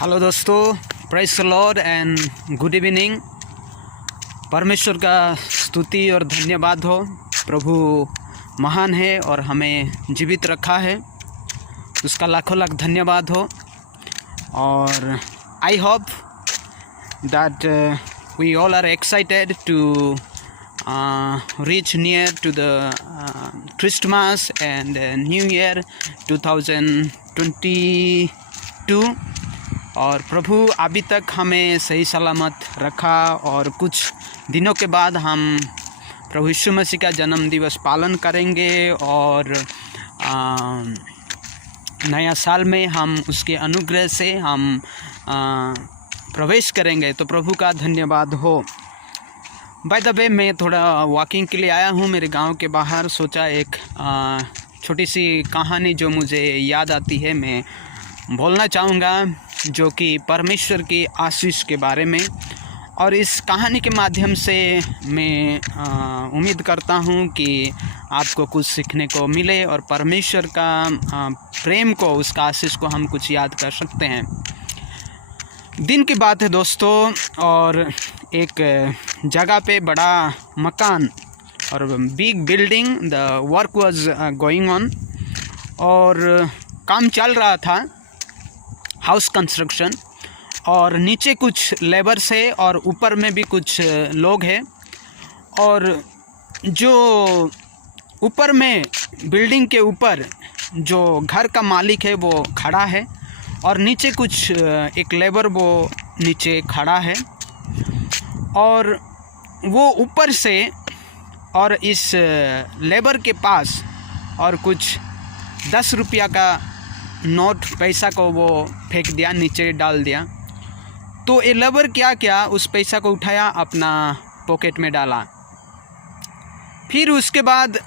Hello दोस्तों, praise the Lord and good evening. परमेश्वर का स्तुति और धन्यवाद हो। प्रभु महान है और हमें जीवित रखा है, उसका लाखों लाख धन्यवाद हो। और I hope that we all are excited to reach near to the Christmas and New Year 2022। और प्रभु अभी तक हमें सही सलामत रखा और कुछ दिनों के बाद हम प्रभु यीशु मसीह का जन्म दिवस पालन करेंगे और नया साल में हम उसके अनुग्रह से हम प्रवेश करेंगे। तो प्रभु का धन्यवाद हो। बाय द वे, मैं थोड़ा वॉकिंग के लिए आया हूँ मेरे गांव के बाहर। सोचा एक छोटी सी कहानी जो मुझे याद आती है मैं बोलना चाहूँगा, जो कि परमेश्वर की आशीष के बारे में। और इस कहानी के माध्यम से मैं उम्मीद करता हूँ कि आपको कुछ सीखने को मिले और परमेश्वर का प्रेम को, उसका आशीष को हम कुछ याद कर सकते हैं। दिन की बात है दोस्तों, और एक जगह पे बड़ा मकान और big building, the work was going on, और काम चल रहा था, हाउस कंस्ट्रक्शन। और नीचे कुछ लेबर्स है और ऊपर में भी कुछ लोग हैं। और जो ऊपर में बिल्डिंग के ऊपर जो घर का मालिक है वो खड़ा है, और नीचे कुछ एक लेबर वो नीचे खड़ा है। और वो ऊपर से और इस लेबर के पास और कुछ 10 रुपया का नोट पैसा को वो फेंक दिया, नीचे डाल दिया। तो ये लेबर क्या उस पैसा को उठाया, अपना पॉकेट में डाला। फिर उसके बाद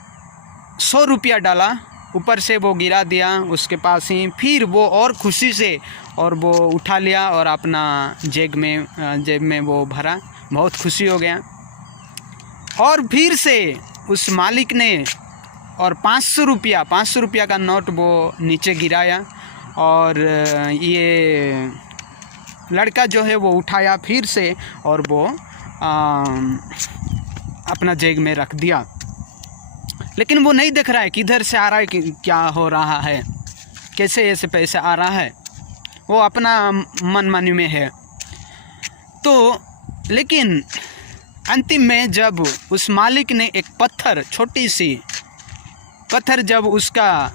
100 रुपया डाला, ऊपर से वो गिरा दिया उसके पास ही। फिर वो और खुशी से और वो उठा लिया और अपना जेब में वो भरा, बहुत खुशी हो गया। और फिर से उस मालिक ने और 500 रुपया का नोट वो नीचे गिराया, और ये लड़का जो है वो उठाया फिर से और वो अपना जेब में रख दिया। लेकिन वो नहीं देख रहा है किधर से आ रहा है, क्या हो रहा है, कैसे ऐसे पैसे आ रहा है। वो अपना मनमानी में है। तो लेकिन अंतिम में जब उस मालिक ने एक पत्थर, छोटी सी पत्थर जब उसका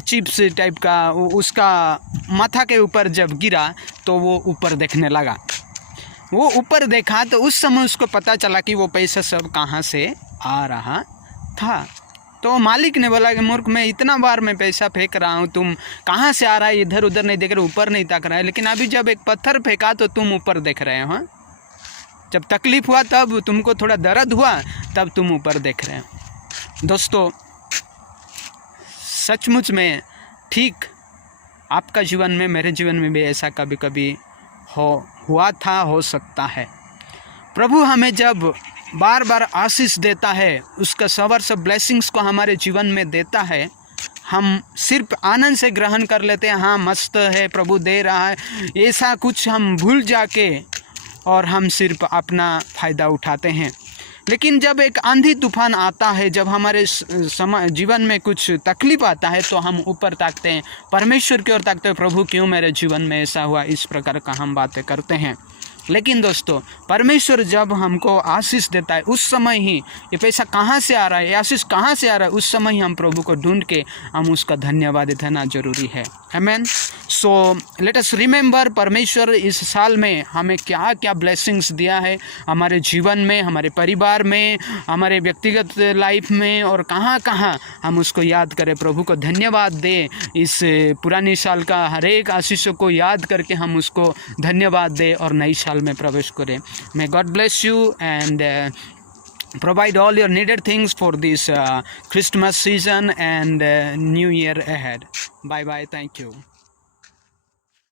चिप्स टाइप का उसका माथा के ऊपर जब गिरा, तो वो ऊपर देखने लगा। वो ऊपर देखा तो उस समय उसको पता चला कि वो पैसा सब कहाँ से आ रहा था। तो मालिक ने बोला कि मूर्ख, मैं इतना बार मैं पैसा फेंक रहा हूँ, तुम कहाँ से आ रहा है, इधर उधर नहीं देख रहे, ऊपर नहीं ताक रहा है। लेकिन अभी जब एक पत्थर फेंका तो तुम ऊपर देख रहे हो। जब तकलीफ़ हुआ, तब तुमको थोड़ा दर्द हुआ, तब तुम ऊपर देख रहे हो। दोस्तों, सचमुच में ठीक आपका जीवन में, मेरे जीवन में भी ऐसा कभी कभी हुआ था, हो सकता है। प्रभु हमें जब बार बार आशीष देता है, उसका सवर सब ब्लेसिंग्स को हमारे जीवन में देता है, हम सिर्फ आनंद से ग्रहण कर लेते हैं। हाँ, मस्त है, प्रभु दे रहा है, ऐसा कुछ हम भूल जाके और हम सिर्फ अपना फ़ायदा उठाते हैं। लेकिन जब एक आंधी तूफान आता है, जब हमारे जीवन में कुछ तकलीफ़ आता है, तो हम ऊपर ताकते हैं, परमेश्वर की ओर ताकते हैं। प्रभु, क्यों मेरे जीवन में ऐसा हुआ, इस प्रकार का हम बातें करते हैं। लेकिन दोस्तों, परमेश्वर जब हमको आशीष देता है, उस समय ही ये पैसा कहाँ से आ रहा है, ये आशीष कहाँ से आ रहा है, उस समय ही हम प्रभु को ढूंढ के हम उसका धन्यवाद देना जरूरी है। आमीन। सो लेट अस रिमेंबर, परमेश्वर इस साल में हमें क्या क्या ब्लेसिंग्स दिया है, हमारे जीवन में, हमारे परिवार में, हमारे व्यक्तिगत लाइफ में, और कहाँ कहाँ हम उसको याद करें, प्रभु को धन्यवाद दें। इस पुरानी साल का हर एक आशीषों को याद करके हम उसको धन्यवाद दें और नई साल में प्रवेश करें। May God bless you and provide all your needed things for this Christmas season and New Year ahead. Bye bye. Thank you.